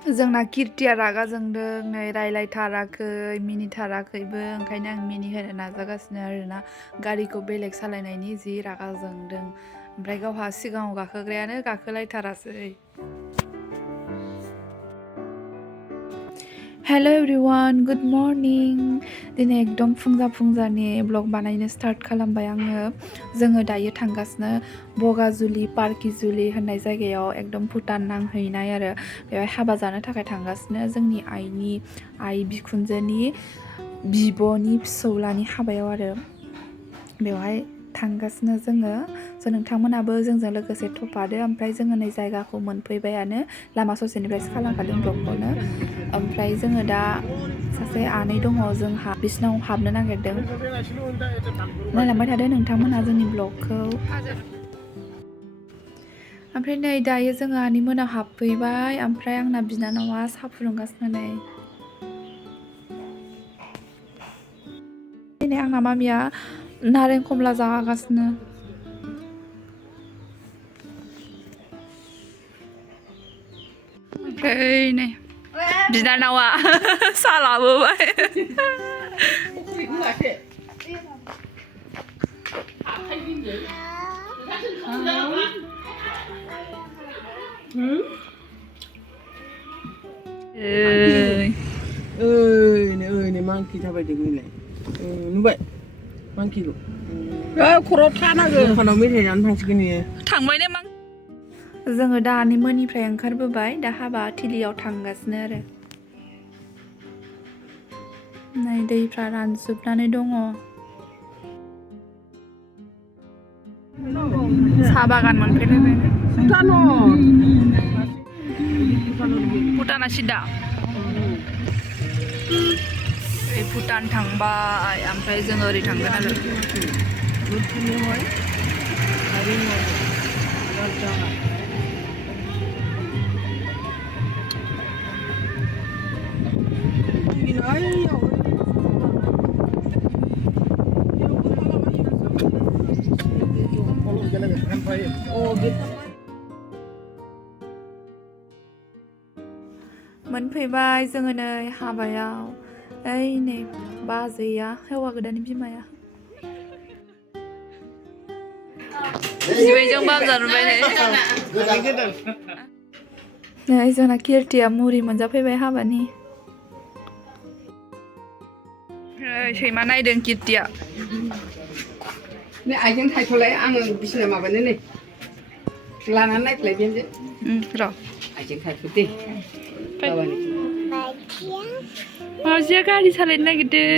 जोंना किर्तिया रागा जोंदों नै रायलायथाराखै मिनिथाराखैबो ओंखायनो आं मिनिहोनो नाजागासिनो आरोना गारिखौ बेलेग सालायनायनि जि रागा जोंदों ओमफ्राय गावहा सिगाङाव गाखोग्रायानो गाखोलायथारासै। हेलो एवरीवन गुड मर्निं दिनै एकदम फुंजानि ब्लग बानायनो स्टार्ट खालामबाय आङो। जोङो दायो थांगासिनो बगाजुलि पार्किजुलि होननाय जायगायाव एकदम भुटान नांहैनाय आरो बेवहाय हाबा जानो थाखाय थांगासिनो जोंनि आइ बिखुनजोनि बिब'नि फिसौलानि हाबायाव आरो बेवहाय थांगासिनो जोङो नोंथांमोनाबो जोंजों लोगोसे थफादो ओमफ्राय जोङो नै जायगाखौ मोनफैबायानो लामा ससेनिफ्रायसो खालामखादों ब्लगखौनो ओमफ्राय जोङो दा सासे आनै दङ जोंहा बिसिनाव हाबनो नागिरदों नायलांबाय थादो नोंथांमोना जोंनि ब्लगखौ। ओमफ्राय नै दायो जोङो आनै मोनाव हाबफैबाय ओमफ्राय आंना बिनानावा साहा फुदुंगासिनो नै आंना मामिया नारें खमला जागासिनो। ओमफ्राय नै बिनानावा साहा लाबोबाय। नै मांखि थाबायदों नैलाय नुबाय मांखिखौ खर'आव थानांगौ दखानाव मेथाइ जानो थांसिगोन बियो थांबाय ने मां जोङो दा आनैमोननिफ्राय ओंखारबोबाय दा हाबा थिलियाव थांगासिनो आरो नै दैफ्रा रानजोबनानै दङ। साहा बागान मोनफैलायबाय भुटाना सिदा भुटान थांबाय ओमफ्राय जोङो ओरै थांगोन आरो मोनफैबाय जोङो नै हाबायाव ओइ नै बाजैया हौवा गोदाननि बिमाया जिबायजों बामजार मोनबाय नै जोंना किर्तिया मुरि मोनजाफैबाय हाबानि सैमा नायदों किर्तिया नै आइजों थायथ'लाय आङो बिसिना माबानो नै लानानै नायथ'लाय बेनोजों र' आइजों थायथ' दे मावजिया गारि सालायनो नागिरदों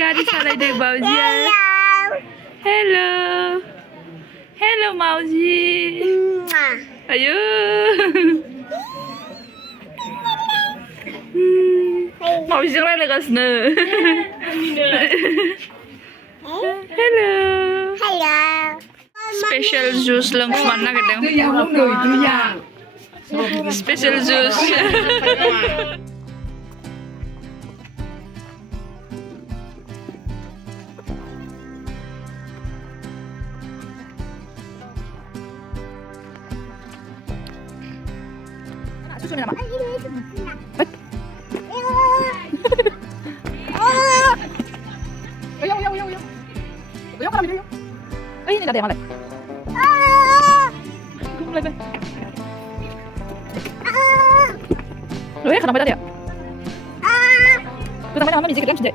गारि सालायदों मावजिया हेल' हेल' मावजि आयौ मावजिजों रायलायगासिनो हेल' स्पेशल जुस लोंखुमानो नागिरदों special juice susunya nama Uyung kalau video ini nggak ada yang malek mulai lu ya kenapa tadi ya lu namanya mama music dance deh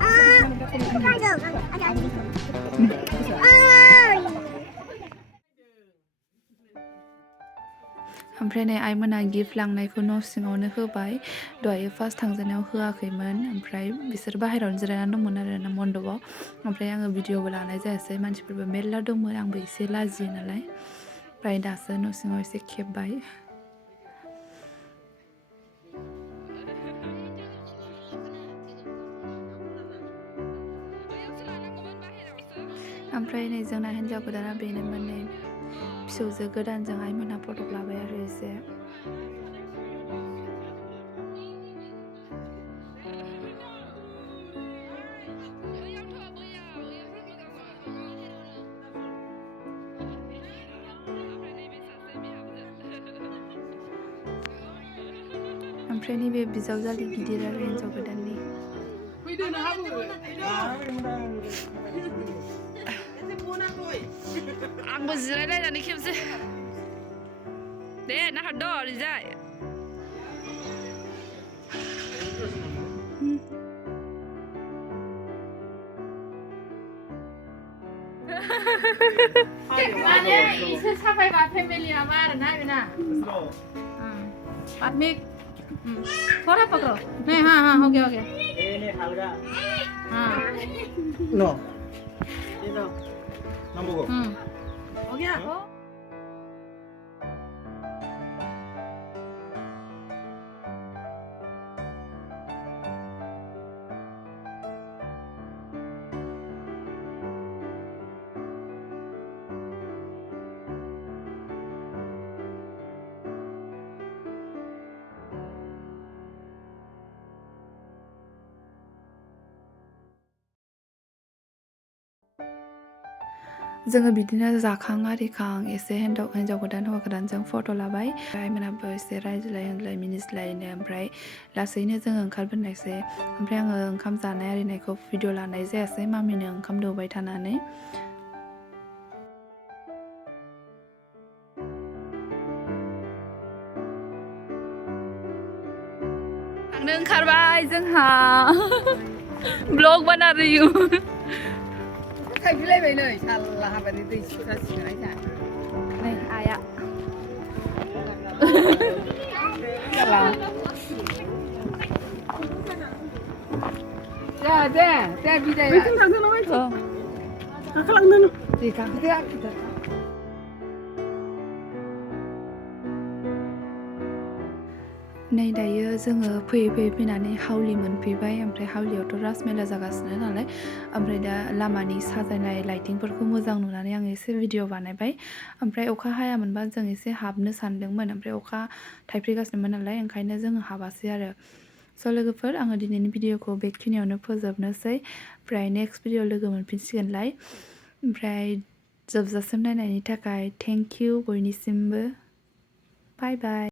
ओमफ्राय नै आइमोना गिफ्ट लांनायखौ न' सिङावनो होबाय दहायो फार्स्ट थांजेननायाव होआखैमोन ओमफ्राय बिसोर बाहेरायावनो जिरायनानै दंमोन आरोना मन्दपआव ओमफ्राय आङो भिडिअबो लानाय जायासै मानसिफोरबो मेरला दंमोन आंबो एसे लाजियो नालाय ओमफ्राय दासो न' सिङाव एसे खेबबाय ओमफ्राय नै जोंना हिन्जाव गोदाना बेनोमोन नै फिसौजो गोदानजों आइमोनहा फट' लाबाय आरो एसे ओमफ्राय नैबे बिजावजालि गिदिर आरो हिन्जाव गोदाननि आंबो जिरायलायनानै खेबसे दे नाहरद' ओरैजाय माने इसोर साफायबा फेमिली माबा आरोना बेना आदमी थोड़ा पकड़ो नहीं हाँ हाँ हो गया हाँ No. Tampoco. हो गया जोङो बिदिनो जाखां आरिखां एसे हिन्जाव गोदान हौवा गोदानजों फट' लाबाय मोनाबो एसे रायज्लाय होनज्लाय मिनिज्लायनो ओमफ्राय लासैनो जोङो ओंखारबोनायसै ओमफ्राय आङो ओंखाम जानाय आरिनायखौ भिडिअ लानाय जायासै मामिनो ओंखाम दौबाय थानानै थांनो ओंखारबाय जोंहा ब्लग बाना रही हूँ थाइबिलायबाय नै साल्ला हाबानि दै सिखासिगोन आइथा नै आया दे बिदाय गाखोलांदों दे गाखोदो आखिदो नै दायो जोङो फैयै फैनानै हावलि मोनफैबाय ओमफ्राय हावलियावथ' रासमेला जागासिनो नालाय ओमफ्राय दा लामानि साजायनाय लाइटिंफोरखौ मोजां नुनानै आं एसे भिडिअ बानायबाय ओमफ्राय अखा हायामोनबा जों एसे हाबनो सानदोंमोन ओमफ्राय अखा थाइफ्रिगासिनोमोन नालाय ओंखायनो जोङो हाबासै आरो स' लोगोफोर आङो दिनैनि भिडिअखौ बेखिनियावनो फोजोबनोसै ओमफ्राय नेक्स्ट भिडिअ लोगो मोनफिनसिगोनलाय ओमफ्राय जोबजासिम नायनायनि थाखाय थेंक इउ बयनिसिमबो बाय बाय